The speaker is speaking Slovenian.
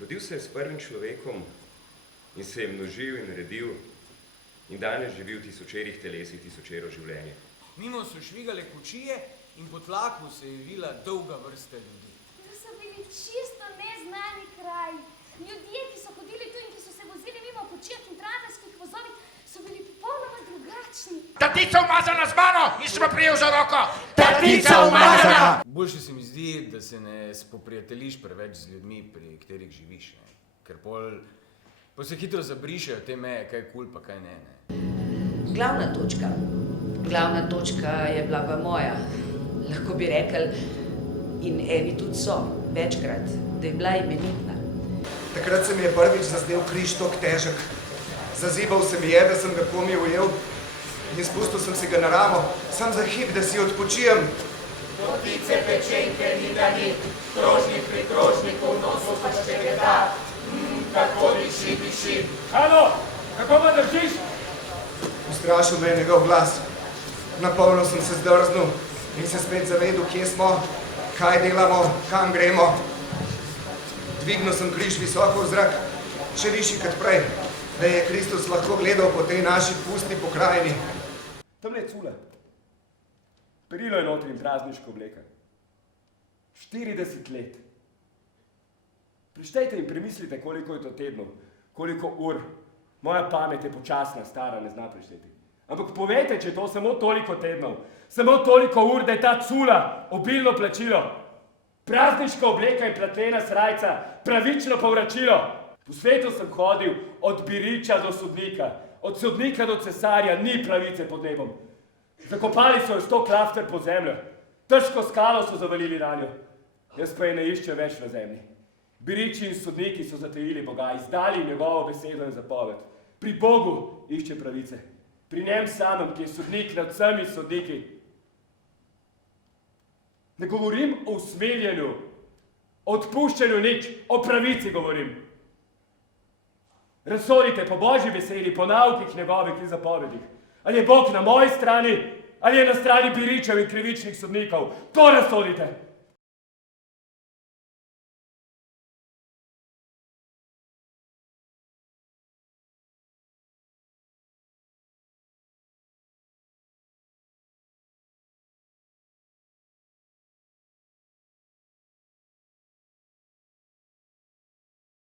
Rodil se je s prvim človekom in se je množil in redil in danes živi v tisočerih telesih tisočero življenja. Mimo so švigale kočije in po tlaku se je vila dolga vrsta ljudi. To so bili čisto neznani kraji. Ljudje, ki so hodili tu in ki so se vozili mimo kočijah in tramvajskih vozovih, so bili popolnoma drugačni. Tatica umazana z mano, nisem prijel za roko! Tatica umazana! Boljše se mi zdi, da se ne spoprijateljiš preveč z ljudmi, pri katerih živiš. Ne? Ker pol se hitro zabrišejo te meje, kaj je kul pa kaj ne. Glavna točka je bila pa moja. Lahko bi rekli, in eni tudi so, večkrat, da je bila imenitna. Takrat se mi je prvič zazdel križ tok težek. Zazibal se mi je, da sem ga komaj ujel in spustil sem si ga na ramo, sam za hip, da si odpočijem. Potice pečenke ni da ni, krožnik pri krožniku v nosu pa ščegeda. Kako diši. Halo, kako me držiš? Ustrašil me je njegov glas. Napolno sem se zdrznil in se spet zavedel, kje smo, kaj delamo, kam gremo. Dvignil sem križ visoko v zrak, še višji kot prej, da je Kristus lahko gledal po tej naši pusti pokrajini. Tamle je cula. Perilo je notri in prazniška obleka. 40 let. Preštejte in premislite, koliko je to tednov, koliko ur. Moja pamet je počasna, stara, ne zna prešteti. Ampak povejte, če je to samo toliko tednov, samo toliko ur, da je ta cula obilno plačilo. Prazniška obleka in platena srajca, pravično povračilo. Po svetu sem hodil od biriča do sodnika, od sodnika do cesarja, ni pravice pod nebom. Zakopali so jo 100 klafter pod zemljo, težko skalo so zavalili nanjo. Jaz pa je ne iščem več na zemlji. Biriči in sodniki so zatajili Boga, izdali njegovo besedo in zapoved. Pri Bogu išče pravice. Pri njem samem, ki je sodnik nad vsemi sodniki. Ne govorim o usmiljenju, o odpuščanju nič, o pravici govorim. Razsodite po Božji besedi, po naukih njegovih in zapovedih. Ali je Bog na moji strani, ali je na strani biričev in krivičnih sodnikov. To razsodite.